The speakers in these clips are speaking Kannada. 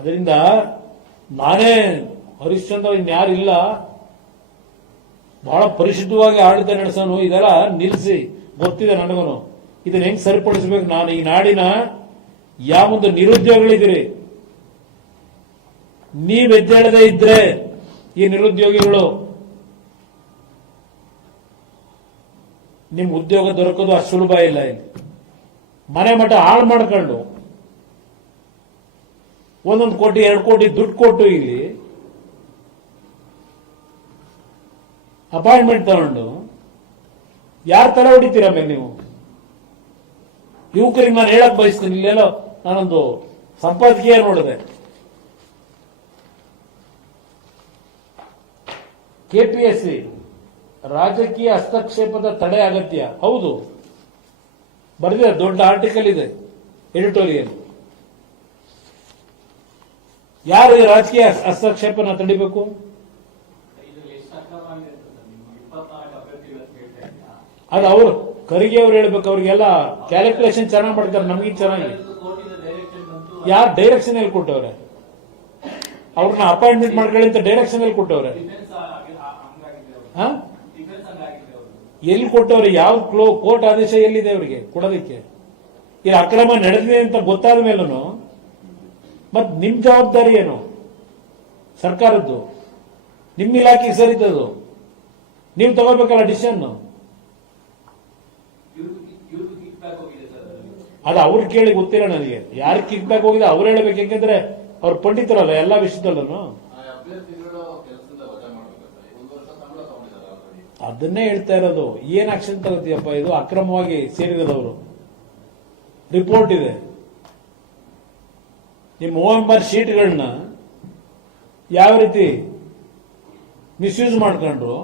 ಅದರಿಂದ ನಾನೇ ಹರಿಶ್ಚಂದ್ರ ಇನ್ಯಾರಿಲ್ಲ, ಬಹಳ ಪರಿಶುದ್ಧವಾಗಿ ಆಡಳಿತ ನಡೆಸೋನು. ಇದೆಲ್ಲ ನಿಲ್ಲಿಸಿ, ಗೊತ್ತಿದೆ ನನಗೂ ಇದನ್ನ ಹೆಂಗ್ ಸರಿಪಡಿಸಬೇಕು. ನಾನು ಈ ನಾಡಿನ ಯಾವೊಂದು ನಿರುದ್ಯೋಗಿಗಳಿದ್ದೀರಿ, ನೀವ್ ಎದ್ದೇಳದೇ ಇದ್ರೆ ಈ ನಿರುದ್ಯೋಗಿಗಳು ನಿಮ್ ಉದ್ಯೋಗ ದೊರಕೋದು ಅಷ್ಟು ಸುಲಭ ಇಲ್ಲ. ಇಲ್ಲಿ ಮನೆ ಮಠ ಹಾಳು ಮಾಡ್ಕೊಂಡು 1 ಕೋಟಿ 2 ಕೋಟಿ ದುಡ್ಡು ಕೊಟ್ಟು ಇಲ್ಲಿ ಅಪಾಯಿಂಟ್ಮೆಂಟ್ ತಗೊಂಡು ಯಾರು ತಲೆ ಹೊಡಿತೀರ ಮೇಲೆ ನೀವು? ಯುವಕರಿಗೆ ನಾನು ಹೇಳಕ್ ಬಯಸ್ತೀನಿ, ಇಲ್ಲೆಲ್ಲೋ ನಾನೊಂದು ಸಂಪಾದಕೀಯ ನೋಡಿದೆ, ಕೆಪಿಎಸ್ಸಿ ರಾಜಕೀಯ ಹಸ್ತಕ್ಷೇಪದ ತಡೆ ಅಗತ್ಯ. ಹೌದು, ಬರೆದಿದೆ, ದೊಡ್ಡ ಆರ್ಟಿಕಲ್ ಇದೆ ಎಡಿಟೋರಿಯಲ್. ಯಾರು ಈ ರಾಜಕೀಯ ಹಸ್ತಕ್ಷೇಪನ ತಡಿಬೇಕು? ಅದು ಅವರು ಖರ್ಗೆ ಅವ್ರು ಹೇಳ್ಬೇಕು, ಅವ್ರಿಗೆಲ್ಲ ಕ್ಯಾಲ್ಕುಲೇಷನ್ ಚೆನ್ನಾಗಿ ಮಾಡ್ತಾರೆ, ನಮಗೆ ಚೆನ್ನಾಗಿ. ಯಾರು ಡೈರೆಕ್ಷನ್ ಎಲ್ಲಿ ಕೊಟ್ಟವ್ರೆ? ಅವ್ರನ್ನ ಅಪಾಯಿಂಟ್ಮೆಂಟ್ ಮಾಡ್ಕೊಳ್ಳಿ ಅಂತ ಡೈರೆಕ್ಷನ್ ಎಲ್ಲಿ ಕೊಟ್ಟವ್ರೆ? ಎಲ್ಲಿ ಕೊಟ್ಟವ್ರೆ? ಯಾವ ಕೋರ್ಟ್ ಆದೇಶ ಎಲ್ಲಿದೆ ಅವರಿಗೆ ಕೊಡೋದಕ್ಕೆ? ಇಲ್ಲಿ ಅಕ್ರಮ ನಡೆದಿದೆ ಅಂತ ಗೊತ್ತಾದ ಮೇಲೂ ಮತ್ ನಿಮ್ ಜವಾಬ್ದಾರಿ ಏನು? ಸರ್ಕಾರದ್ದು, ನಿಮ್ ಇಲಾಖೆಗೆ ಸರಿತದು, ನೀವು ತಗೋಬೇಕಲ್ಲ ಡಿಸಿಷನ್. ಅದು ಅವ್ರು ಕೇಳಿ ಗೊತ್ತಿಲ್ಲ ನನಗೆ, ಯಾರು ಕಿಕ್ ಬ್ಯಾಕ್ ಹೋಗಿದೆ ಅವ್ರು ಹೇಳ್ಬೇಕು. ಯಾಕೆಂದ್ರೆ ಅವ್ರು ಪಂಡಿತರಲ್ಲ ಎಲ್ಲ ವಿಷಯದಲ್ಲೂ. ಅದನ್ನೇ ಹೇಳ್ತಾ ಇರೋದು. ಏನ್ ಆಕ್ಷನ್ ತಗೋತೀಯಪ್ಪ? ಇದು ಅಕ್ರಮವಾಗಿ ಸೇರಿರೋದವರು ರಿಪೋರ್ಟ್ ಇದೆ. ನಿಮ್ಮ OMR ಶೀಟ್ಗಳನ್ನ ಯಾವ ರೀತಿ ಮಿಸ್ಯೂಸ್ ಮಾಡ್ಕೊಂಡ್ರು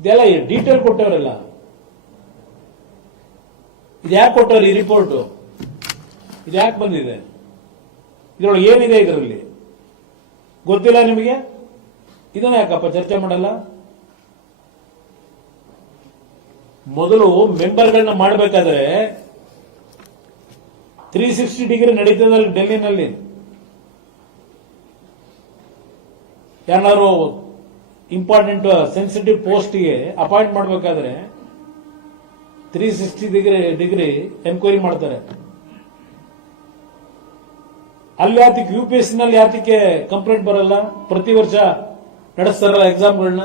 ಇದೆಲ್ಲ ಡೀಟೇಲ್ ಕೊಟ್ಟವರೆಲ್ಲ. ಇದ್ಯಾಕೆ ಕೊಟ್ಟವ್ರು ಈ ರಿಪೋರ್ಟ್? ಇದ್ಯಾಕೆ ಬಂದಿದೆ? ಇದ್ರೊಳಗೆ ಏನಿದೆ ಇದರಲ್ಲಿ ಗೊತ್ತಿಲ್ಲ ನಿಮಗೆ? ಇದನ್ನ ಯಾಕಪ್ಪ ಚರ್ಚೆ ಮಾಡಲ್ಲ? ಮೊದಲು ಮೆಂಬರ್ಗಳನ್ನ ಮಾಡಬೇಕಾದ್ರೆ 360 ಡಿಗ್ರಿ ನಡೀತದಲ್ಲಿ ಡೆಲ್ಲಿನಲ್ಲಿ. ಯಾರು ಇಂಪಾರ್ಟೆಂಟ್ ಸೆನ್ಸಿಟಿವ್ ಪೋಸ್ಟ್ಗೆ ಅಪಾಯಿಂಟ್ ಮಾಡಬೇಕಾದ್ರೆ 360 ಡಿಗ್ರಿ ಎನ್ಕ್ವೈರಿ ಮಾಡ್ತಾರೆ. ಅಲ್ಲಿ ಯಾತಕ್ಕೆ UPSC ನಲ್ಲಿ ಯಾತಕ್ಕೆ ಕಂಪ್ಲೇಂಟ್ ಬರಲ್ಲ? ಪ್ರತಿ ವರ್ಷ ನಡೆಸ್ತಾರಲ್ಲ ಎಕ್ಸಾಮ್ಗಳನ್ನ,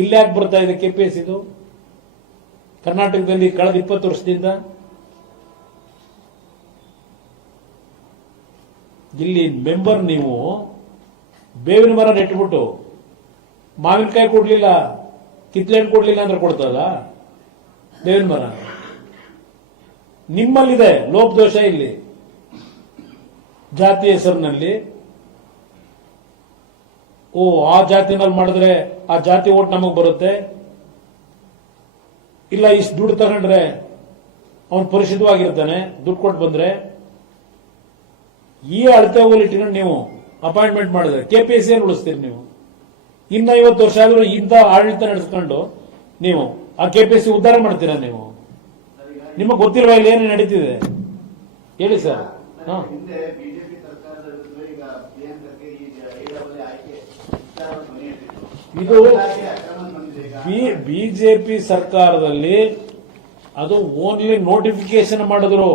ಇಲ್ಲಿ ಯಾಕೆ ಬರ್ತಾ ಇದೆ KPSC? ಇದು ಕರ್ನಾಟಕದಲ್ಲಿ ಕಳೆದ 20 ವರ್ಷದಿಂದ. ಇಲ್ಲಿ ಮೆಂಬರ್ ನೀವು ಬೇವಿನ ಮರ ನೆಟ್ಬಿಟ್ಟು ಮಾವಿನಕಾಯಿ ಕೊಡ್ಲಿಲ್ಲ, ಕಿತ್ಲೆಹಣ್ಣು ಕೊಡ್ಲಿಲ್ಲ ಅಂದ್ರೆ ಕೊಡ್ತದ ಬೇವಿನ ಮರ? ನಿಮ್ಮಲ್ಲಿದೆ ಲೋಪದೋಷ. ಇಲ್ಲಿ ಜಾತಿ ಹೆಸರಿನಲ್ಲಿ ಆ ಜಾತಿನಲ್ಲಿ ಮಾಡಿದ್ರೆ ಆ ಜಾತಿ ಓಟ್ ನಮಗ್ ಬರುತ್ತೆ, ಇಲ್ಲ ಇಷ್ಟು ದುಡ್ಡು ತಗೊಂಡ್ರೆ ಅವನು ಪರಿಶುದ್ಧವಾಗಿರ್ತಾನೆ, ದುಡ್ಡು ಕೊಟ್ಟು ಬಂದ್ರೆ. ಈ ಅಳತೆ ಹೋಲಿಟ್ಟಿನ ನೀವು ಅಪಾಯಿಂಟ್ಮೆಂಟ್ ಮಾಡಿದ್ರೆ KPSC ಉಳಿಸ್ತೀರಿ ನೀವು. ಇನ್ನ 50 ವರ್ಷ ಆದ್ರೂ ಇಂಥ ಆಡಳಿತ ನಡೆಸ್ಕೊಂಡು ನೀವು ಆ KPSC ಉದ್ಧಾರ ಮಾಡ್ತೀರಾ ನೀವು? ನಿಮಗೆ ಗೊತ್ತಿಲ್ವಾ ಇಲ್ಲಿ ಏನು ನಡೀತಿದೆ? ಹೇಳಿ ಸರ್. ಇದು ಬಿಜೆಪಿ ಸರ್ಕಾರದಲ್ಲಿ ಅದು ಓನ್ಲಿ ನೋಟಿಫಿಕೇಶನ್ ಮಾಡಿದ್ರು,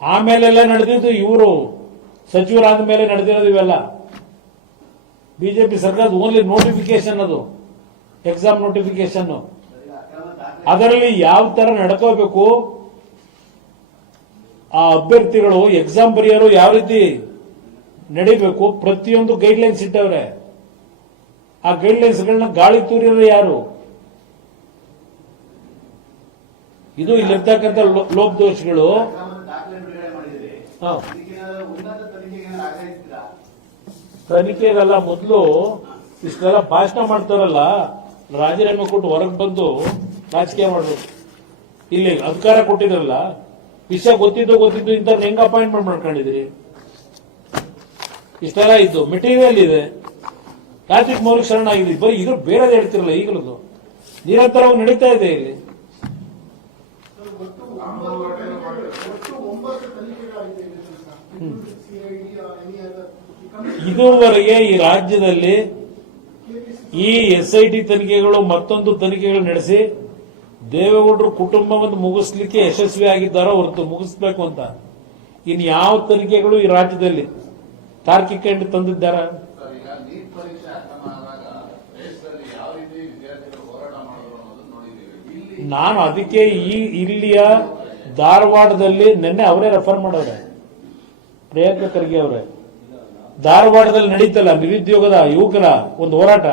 ಆಮೇಲೆಲ್ಲ ನಡೆದಿದ್ದು ಇವರು ಸಚಿವರಾದ ಮೇಲೆ ನಡೆದಿರೋದು ಇವೆಲ್ಲ. ಬಿಜೆಪಿ ಸರ್ಕಾರದ ಓನ್ಲಿ ನೋಟಿಫಿಕೇಶನ್, ಅದು ಎಕ್ಸಾಮ್ ನೋಟಿಫಿಕೇಶನ್. ಅದರಲ್ಲಿ ಯಾವ ತರ ನಡ್ಕೋಬೇಕು, ಆ ಅಭ್ಯರ್ಥಿಗಳು ಎಕ್ಸಾಮ್ ಬರೆಯೋರು ಯಾವ ರೀತಿ ನಡಿಬೇಕು, ಪ್ರತಿಯೊಂದು ಗೈಡ್ಲೈನ್ಸ್ ಇಟ್ಟವ್ರೆ. ಆ ಗೈಡ್ಲೈನ್ಸ್ ಗಳನ್ನ ಗಾಳಿ ತೂರಿರೋ ಯಾರು? ಇದು ಇಲ್ಲಿರ್ತಕ್ಕಂಥ ಲೋಪದೋಷಗಳು. ತನಿಖೆಗಲ್ಲ, ಮೊದಲು ಇಷ್ಟೆಲ್ಲ ಭಾಷಣ ಮಾಡ್ತಾರಲ್ಲ, ರಾಜೀನಾಮೆ ಕೊಟ್ಟು ಹೊರಗೆ ಬಂದು ರಾಜಕೀಯ ಮಾಡಬೇಕು. ಇಲ್ಲಿ ಅಧಿಕಾರ ಕೊಟ್ಟಿದ್ರಲ್ಲ, ವಿಷಯ ಗೊತ್ತಿದ್ದು ಇಂಥವ್ರನ್ನ ಹೆಂಗ್ ಅಪಾಯಿಂಟ್ಮೆಂಟ್ ಮಾಡ್ಕೊಂಡಿದ್ರಿ? ಇಷ್ಟೆಲ್ಲ ಇದ್ದು ಮೆಟೀರಿಯಲ್ ಇದೆ, ಯಾತ್ರಿಕ್ ಮೌಲಿಕ ಶರಣ ಆಗಿದೆ. ಬರೀ ಇದ್ರ ಬೇರೆ ಹೇಳ್ತಿರಲ್ಲ, ಈಗಲೂ ನಿರಂತರವಾಗಿ ನಡೀತಾ ಇದೆ ಇಲ್ಲಿ. ಇದುವರೆಗೆ ಈ ರಾಜ್ಯದಲ್ಲಿ ಈ SIT ತನಿಖೆಗಳು ಮತ್ತೊಂದು ತನಿಖೆಗಳು ನಡೆಸಿ ದೇವೇಗೌಡರು ಕುಟುಂಬವನ್ನು ಮುಗಿಸ್ಲಿಕ್ಕೆ ಯಶಸ್ವಿ ಆಗಿದ್ದಾರೋ ಹೊರತು ಮುಗಿಸ್ಬೇಕು ಅಂತ ಇನ್ ಯಾವ ತನಿಖೆಗಳು ಈ ರಾಜ್ಯದಲ್ಲಿ ತಾರ್ಕಿಕ ಎಂಟು ತಂದಿದ್ದಾರ? ನಾನು ಅದಕ್ಕೆ ಇಲ್ಲಿಯ ಧಾರವಾಡದಲ್ಲಿ ನಿನ್ನೆ ಅವರೇ ರೆಫರ್ ಮಾಡವ್ರೆ, ಪ್ರಿಯಾಂಕ ಖರ್ಗೆ ಅವರೇ. ಧಾರವಾಡದಲ್ಲಿ ನಡೀತಲ್ಲ ನಿರುದ್ಯೋಗದ ಯುವಕರ ಒಂದು ಹೋರಾಟ,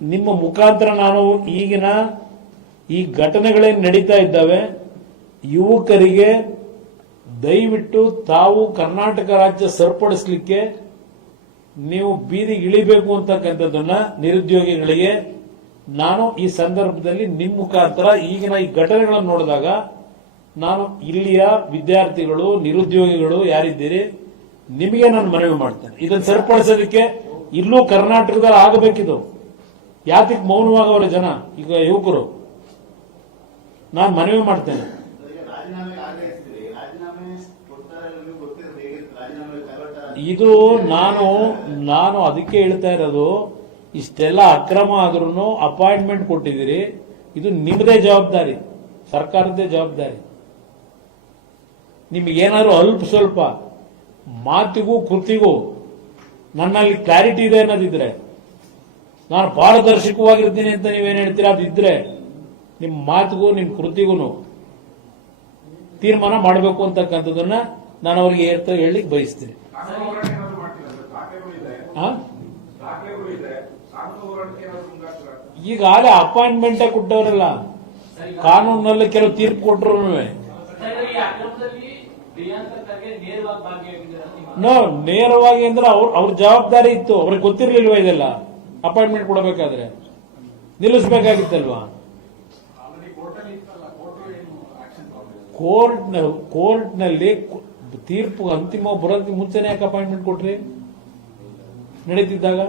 ನಿಮ್ಮ ಮುಖಾಂತರ ನಾನು ಈಗಿನ ಈ ಘಟನೆಗಳೇನು ನಡೀತಾ ಇದ್ದಾವೆ ಯುವಕರಿಗೆ ದಯವಿಟ್ಟು ತಾವು ಕರ್ನಾಟಕ ರಾಜ್ಯ ಸರಿಪಡಿಸಲಿಕ್ಕೆ ನೀವು ಬೀದಿಗೆ ಇಳಿಬೇಕು ಅಂತಕ್ಕಂಥದ್ದನ್ನ ನಿರುದ್ಯೋಗಿಗಳಿಗೆ ನಾನು ಈ ಸಂದರ್ಭದಲ್ಲಿ ನಿಮ್ಮ ಮುಖಾಂತರ ಈಗಿನ ಈ ಘಟನೆಗಳನ್ನು ನೋಡಿದಾಗ ನಾನು ಇಲ್ಲಿಯ ವಿದ್ಯಾರ್ಥಿಗಳು ನಿರುದ್ಯೋಗಿಗಳು ಯಾರಿದ್ದೀರಿ ನಿಮಗೆ ನಾನು ಮನವಿ ಮಾಡ್ತೇನೆ. ಇದನ್ನು ಸರಿಪಡಿಸೋದಕ್ಕೆ ಇಲ್ಲೂ ಕರ್ನಾಟಕದಲ್ಲಿ ಆಗಬೇಕಿದು. ಯಾತಕ್ಕೆ ಮೌನವಾಗವರ ಜನ ಈಗ ಯುವಕರು? ನಾನು ಮನವಿ ಮಾಡ್ತೇನೆ. ಇದು ನಾನು ಅದಕ್ಕೆ ಹೇಳ್ತಾ ಇರೋದು, ಇಷ್ಟೆಲ್ಲ ಅಕ್ರಮ ಆದ್ರೂ ಅಪಾಯಿಂಟ್ಮೆಂಟ್ ಕೊಟ್ಟಿದ್ದೀರಿ, ಇದು ನಿಮ್ಮದೇ ಜವಾಬ್ದಾರಿ, ಸರ್ಕಾರದ್ದೇ ಜವಾಬ್ದಾರಿ. ನಿಮಗೇನಾದ್ರು ಅಲ್ಪ ಸ್ವಲ್ಪ ಮಾತಿಗೂ ಕೃತಿಗೂ ನನ್ನಲ್ಲಿ ಕ್ಲಾರಿಟಿ ಇದೆ ಅನ್ನೋದಿದ್ರೆ, ನಾನು ಪಾರದರ್ಶಕವಾಗಿರ್ತೀನಿ ಅಂತ ನೀವೇನು ಹೇಳ್ತೀರಾ ಅದಿದ್ರೆ ನಿಮ್ಮ ಮಾತಿಗೂ ನಿಮ್ಮ ಕೃತಿಗೂ ತೀರ್ಮಾನ ಮಾಡಬೇಕು ಅಂತಕ್ಕಂಥದ್ದನ್ನ ನಾನು ಅವ್ರಿಗೆ ಹೇಳಲಿಕ್ಕೆ ಬಯಸ್ತೀನಿ. ಈಗಾಗಲೇ ಅಪಾಯಿಂಟ್ಮೆಂಟ್ ಕೊಟ್ಟವರಲ್ಲ, ಕಾನೂನಿನಲ್ಲಿ ಕೆಲವು ತೀರ್ಪು ಕೊಟ್ಟರು ನೇರವಾಗಿ ಅಂದ್ರೆ ಅವ್ರ ಜವಾಬ್ದಾರಿ ಇತ್ತು, ಅವ್ರಿಗೆ ಗೊತ್ತಿರ್ಲಿಲ್ವಾ ಇದೆಲ್ಲ? ಅಪಾಯಿಂಟ್ಮೆಂಟ್ ಕೊಡಬೇಕಾದ್ರೆ ನಿಲ್ಲಿಸಬೇಕಾಗಿತ್ತಲ್ವಾ? ಕೋರ್ಟ್ನಲ್ಲಿ ತೀರ್ಪು ಅಂತಿಮ ಬರೋದಕ್ಕೆ ಮುಂಚೆನೆ ಯಾಕೆ ಅಪಾಯಿಂಟ್ಮೆಂಟ್ ಕೊಟ್ರಿ ನಡೀತಿದ್ದಾಗ?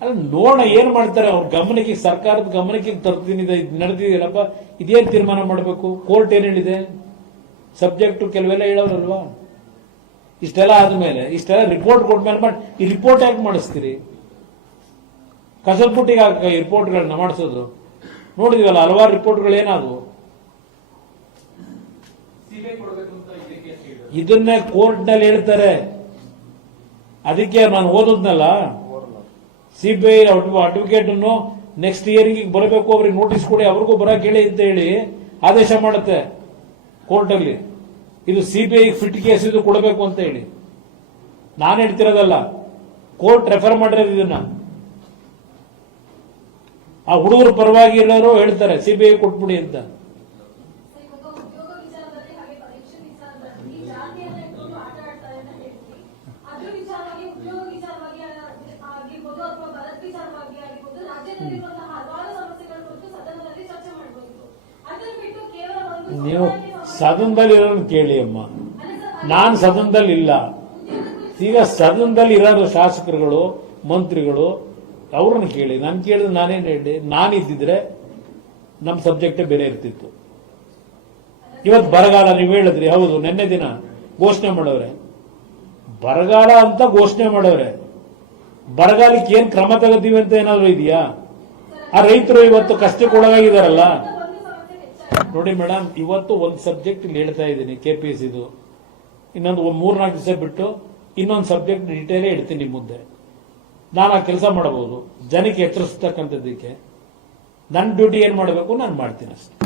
ಅಲ್ಲ ನೋಡೋಣ ಏನ್ ಮಾಡ್ತಾರೆ ಅವ್ರ ಗಮನಕ್ಕೆ, ಸರ್ಕಾರದ ಗಮನಕ್ಕೆ ತರ್ತೀನಿ, ನಡೆದಿದೆಯಲ್ಲಪ್ಪ ಇದೇನ್ ತೀರ್ಮಾನ ಮಾಡಬೇಕು, ಕೋರ್ಟ್ ಏನ್ ಹೇಳಿದೆ, ಸಬ್ಜೆಕ್ಟ್ ಕೆಲವೆಲ್ಲ ಹೇಳೋರಲ್ವಾ? ಇಷ್ಟೆಲ್ಲ ಆದ್ಮೇಲೆ ಇಷ್ಟೆಲ್ಲ ರಿಪೋರ್ಟ್ ಕೊಟ್ಮೇಲೆ ಮಾಡಿ ಈ ರಿಪೋರ್ಟ್ ಯಾಕೆ ಮಾಡಿಸ್ತೀರಿ? ಕಸಲ್ಪುಟ್ಟಿಗೆ ಈ ರಿಪೋರ್ಟ್ಗಳನ್ನ ಮಾಡಿಸೋದು ನೋಡಿದಿವಲ್ಲ, ಹಲವಾರು ರಿಪೋರ್ಟ್ಗಳು ಏನಾದವು. ಇದನ್ನೇ ಕೋರ್ಟ್ನಲ್ಲಿ ಹೇಳ್ತಾರೆ. ಅದಕ್ಕೆ ನಾನು ಓದದ್ನಲ್ಲ, ಸಿಬಿಐ ಅಡ್ವೊಕೇಟ್ ಅನ್ನು ನೆಕ್ಸ್ಟ್ ಇಯರಿಂಗ್ ಬರಬೇಕು, ಅವ್ರಿಗೆ ನೋಟಿಸ್ ಕೊಡಿ, ಅವ್ರಿಗೂ ಬರಕ್ ಹೇಳಿ ಅಂತ ಹೇಳಿ ಆದೇಶ ಮಾಡುತ್ತೆ ಕೋರ್ಟಲ್ಲಿ. ಇದು ಸಿಬಿಐ ಫಿಟ್ ಕೇಸ್ ಇದು ಕೊಡಬೇಕು ಅಂತ ಹೇಳಿ ನಾನು ಹೇಳ್ತಿರೋದಲ್ಲ, ಕೋರ್ಟ್ ರೆಫರ್ ಮಾಡಿರೋದು ಇದನ್ನ. ಆ ಹುಡುಗರು ಪರವಾಗಿ ಇರೋರು ಹೇಳ್ತಾರೆ ಸಿಬಿಐ ಕೊಟ್ಬಿಡಿ ಅಂತ. ನೀವು ಸದನದಲ್ಲಿ ಇರೋನು ಕೇಳಿ ಅಮ್ಮ, ನಾನು ಸದನದಲ್ಲಿ ಇಲ್ಲ. ಈಗ ಸದನದಲ್ಲಿ ಇರೋರು ಶಾಸಕರುಗಳು ಮಂತ್ರಿಗಳು ಅವ್ರನ್ನ ಕೇಳಿ, ನಾನು ಕೇಳಿದ್ರೆ ನಾನೇನು ಹೇಳಿ? ನಾನಿದ್ದಿದ್ರೆ ನಮ್ಮ ಸಬ್ಜೆಕ್ಟೇ ಬೇರೆ ಇರ್ತಿತ್ತು. ಇವತ್ತು ಬರಗಾಲ ನೀವು ಹೇಳಿದ್ರಿ, ಹೌದು, ನಿನ್ನೆ ದಿನ ಘೋಷಣೆ ಮಾಡವ್ರೆ, ಬರಗಾಲ ಅಂತ ಘೋಷಣೆ ಮಾಡವ್ರೆ. ಬರಗಾಲಕ್ಕೆ ಏನ್ ಕ್ರಮ ತಗೋತೀವಿ ಅಂತ ಏನಾದ್ರು ಇದೆಯಾ? ಆ ರೈತರು ಇವತ್ತು ಕಷ್ಟಕ್ಕೆ ಒಳಗಾಗಿದಾರಲ್ಲ. ನೋಡಿ ಮೇಡಮ್, ಇವತ್ತು ಒಂದು ಸಬ್ಜೆಕ್ಟ್ ಇಲ್ಲಿ ಹೇಳ್ತಾ ಇದ್ದೀನಿ KPS ಇದು, ಇನ್ನೊಂದು 3-4 ದಿವಸ ಬಿಟ್ಟು ಇನ್ನೊಂದು ಸಬ್ಜೆಕ್ಟ್ ಡೀಟೇಲೇ ಇಡ್ತೀನಿ ನಿಮ್ಮ ಮುಂದೆ. ನಾನು ಆ ಕೆಲಸ ಮಾಡಬಹುದು, ಜನಕ್ಕೆ ಎಚ್ಚರಿಸ್ತಕ್ಕಂಥದ್ದಕ್ಕೆ ನನ್ನ ಡ್ಯೂಟಿ ಏನ್ ಮಾಡಬೇಕು ನಾನು ಮಾಡ್ತೀನಿ ಅಷ್ಟೇ.